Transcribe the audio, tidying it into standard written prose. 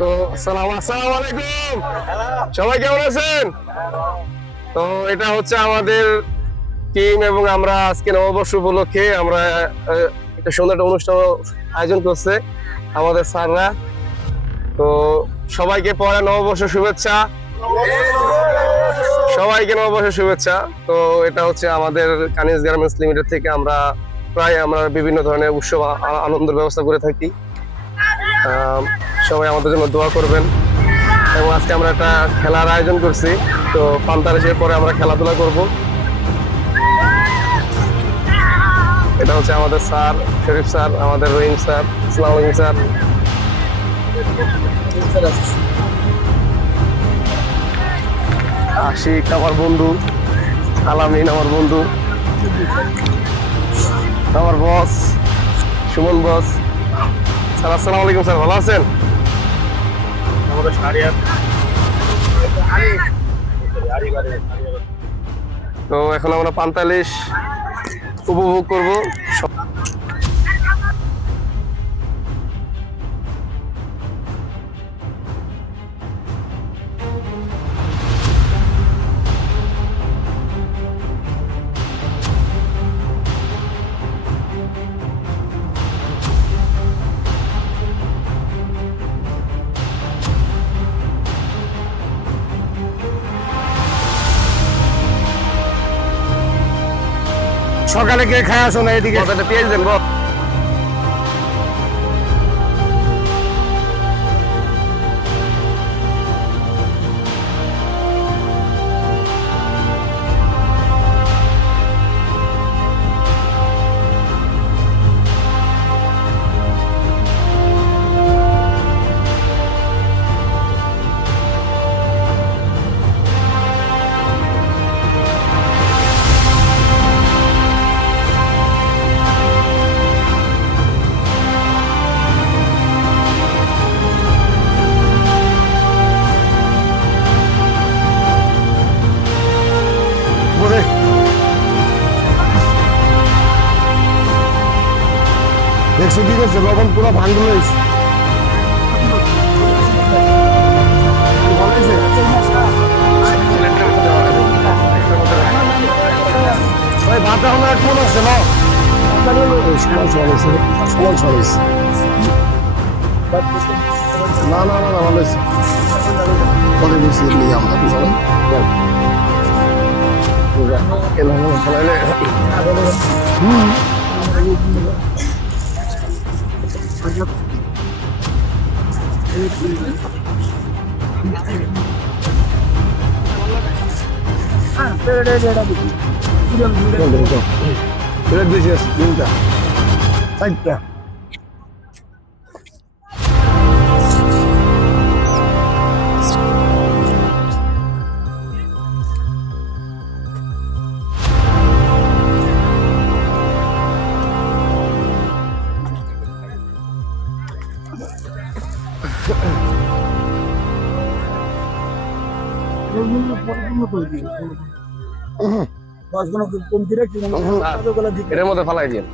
তো আসসালামু আলাইকুম, সবাই কেমন আছেন? তো এটা হচ্ছে আমাদের টিম এবং আমরা আজকে নববর্ষ উপলক্ষে আমরা একটা সুন্দর একটা অনুষ্ঠান আয়োজন করছে আমাদের স্যাররা। তো সবাইকে পরে নববর্ষ শুভেচ্ছা, সবাইকে নববর্ষ শুভেচ্ছা। তো এটা হচ্ছে আমাদের কানিজ গার্মেন্টস লিমিটেড থেকে আমরা বিভিন্ন ধরনের উৎসব আনন্দের ব্যবস্থা করে থাকি। সবাই আমাদের জন্য দোয়া করবেন। এবং আজকে আমরা একটা খেলার আয়োজন করছি, তো 45-এর পরে আমরা খেলাধুলা করব। এটা হচ্ছে আমাদের স্যার শরীফ স্যার, আমাদের রহিম স্যার। আসসালামু আলাইকুম স্যার। আশিক আমার বন্ধু, আলামিন আমার বন্ধু, আমার বস সুমন বস। স্যার আসসালামু আলাইকুম স্যার, ভালো আছেন? তো এখন আমরা 45 উপভোগ করবো। সকালে কে খায় আসো না এদিকে? পেঁয়াজ দেন বল। বলে দেখছো কি করছে? লবণ পুরো ভাঙ্গুল হয়েছে। ভাই ভাত এখন এক মন আছে না? সমান চলেছে, সমান চলেছে। না না না না, ভালো হয়েছে। পরে বেশি নিয়ে আমরা বুঝলাম। বেশি আছে তিনটা চারটা। এটার মধ্যে ফালাই দিন।